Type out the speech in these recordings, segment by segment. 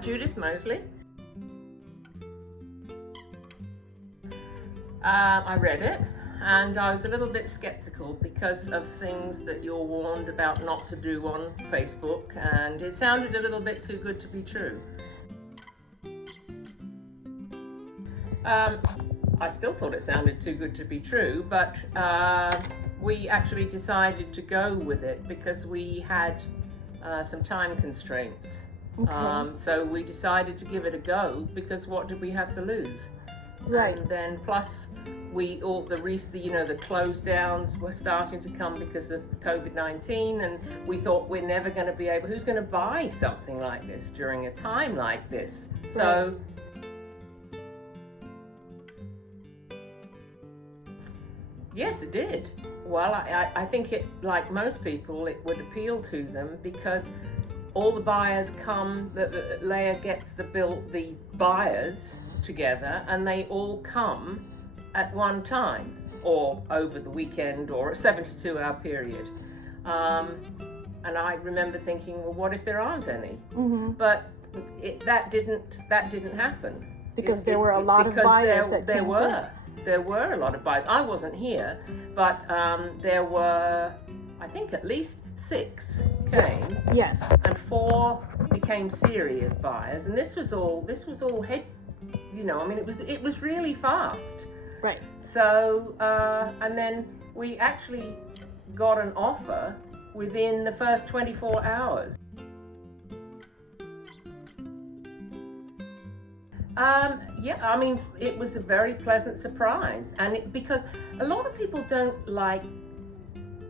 Judith Mosley. I read it and I was a little bit skeptical because of things that you're warned about not to do on Facebook, and it sounded a little bit too good to be true. I still thought it sounded too good to be true, but we actually decided to go with it because we had some time constraints. Okay. So we decided to give it a go because what did we have to lose? Right. And then plus the close downs were starting to come because of COVID-19, and we thought we're never going to be able, who's going to buy something like this during a time like this? So yes, it did. Well, I think it, like most people, it would appeal to them because all the buyers come, the Leah gets the buyers together and they all come at one time or over the weekend or a 72-hour period. And I remember thinking, well, what if there aren't any? Mm-hmm. But that didn't happen. Because there were a lot of buyers that came through. There were a lot of buyers. I wasn't here, but there were, I think, at least 6 came. Yes. And 4 became serious buyers, and this was all head, it was really fast. Right. So and then we actually got an offer within the first 24 hours. It was a very pleasant surprise, and because a lot of people don't like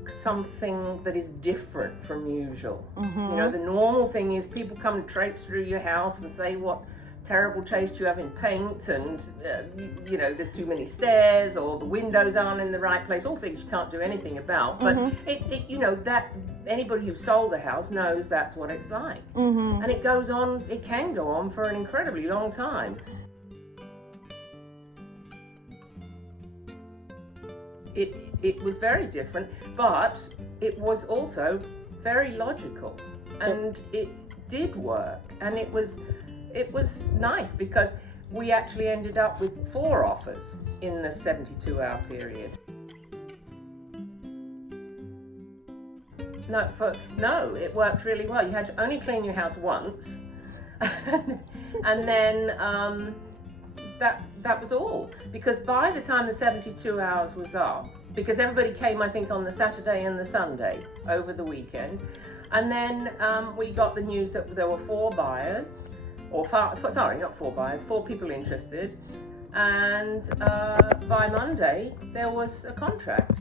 something that is different from usual. Mm-hmm. The normal thing is people come and traipse through your house and say what terrible taste you have in paint, and there's too many stairs, or the windows aren't in the right place, all things you can't do anything about. But that anybody who's sold a house knows that's what it's like. Mm-hmm. And it can go on for an incredibly long time. It was very different, but it was also very logical, and it did work, and it was nice because we actually ended up with 4 offers in the 72-hour period. No, it worked really well. You had to only clean your house once, and then that was all. Because by the time the 72 hours was up, because everybody came, I think, on the Saturday and the Sunday over the weekend, and then we got the news that there were 4 buyers. Not 4 buyers, 4 people interested, and by Monday there was a contract.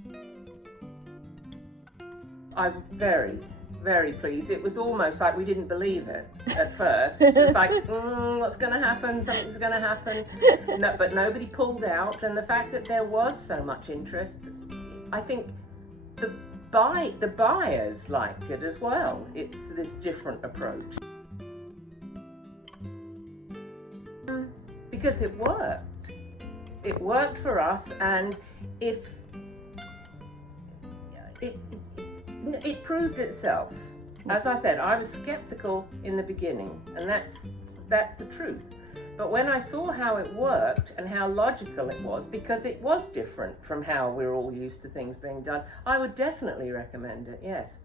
I'm very, very pleased. It was almost like we didn't believe it at first. It was like, what's going to happen? Something's going to happen. No, but nobody pulled out, and the fact that there was so much interest, I think the buyers liked it as well. It's this different approach. Because it worked. It worked for us, and it proved itself. As I said, I was skeptical in the beginning, and that's the truth. But when I saw how it worked and how logical it was, because it was different from how we're all used to things being done, I would definitely recommend it, yes.